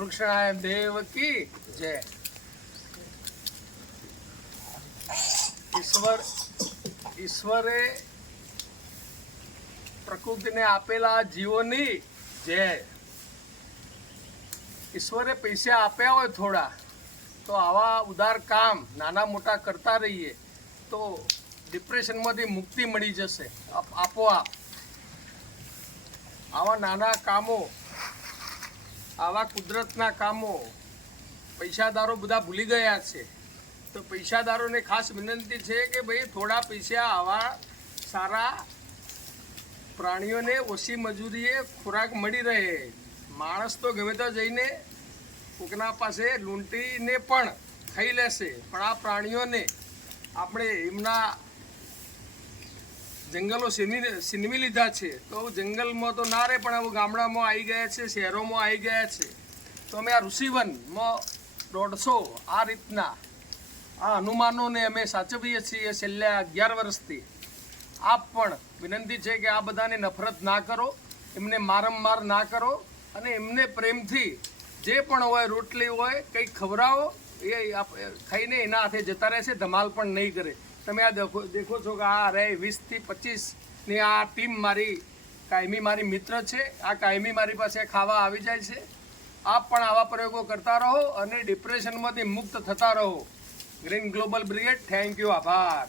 કૃષ્ણાય દેવકી જય. ઈશ્વર, ઈશ્વરે પ્રકૃતિને આપેલા જીવોની જય. ઈશ્વરે પૈસા આપ્યા હોય થોડા, તો આવા ઉદાર કામ નાના મોટા કરતા રહીએ, તો ડિપ્રેશનમાંથી મુક્તિ મળી જશે. આપોઆપ. આવા નાના કામો આવા કુદરતના કામો પૈસાદારો બધા ભૂલી ગયા છે. તો પૈસાદારોને ખાસ વિનંતી છે કે ભાઈ થોડા પૈસા આવા સારા પ્રાણીઓને ઓછી મજૂરીએ ખોરાક મળી રહે. માણસ તો ગમે તો જઈને કોકના પાસે લૂંટીને પણ ખાઈ લેશે. પણ આ પ્રાણીઓને આપણે એમના જંગલો સીની સિનમી લીધા છે. તો જંગલમાં તો ના રહે, પણ હવે ગામડામાં આવી ગયા છે, શહેરોમાં આવી ગયા છે. તો અમે આ ઋષિવનમાં દોઢસો આ રીતના આ હનુમાનોને અમે સાચવીએ છીએ છેલ્લા અગિયાર વર્ષથી. આપ પણ વિનંતી છે કે આ બધાને નફરત ના કરો, એમને મારંમાર ના કરો, અને એમને પ્રેમથી જે પણ હોય, રોટલી હોય કંઈક ખવડાવો, એ ખાઈને એના હાથે જતા રહેશે ધમાલ પણ નહીં કરે. તમે આ દેખો દેખો છો કે આ રે વીસથી પચીસની આ ટીમ મારી કાયમી મારી મિત્ર છે. આ કાયમી મારી પાસે ખાવા આવી જાય છે. આપ પણ આવા પ્રયોગો કરતા રહો અને ડિપ્રેશનમાંથી મુક્ત થતા રહો. Green global brigade thank you આભાર.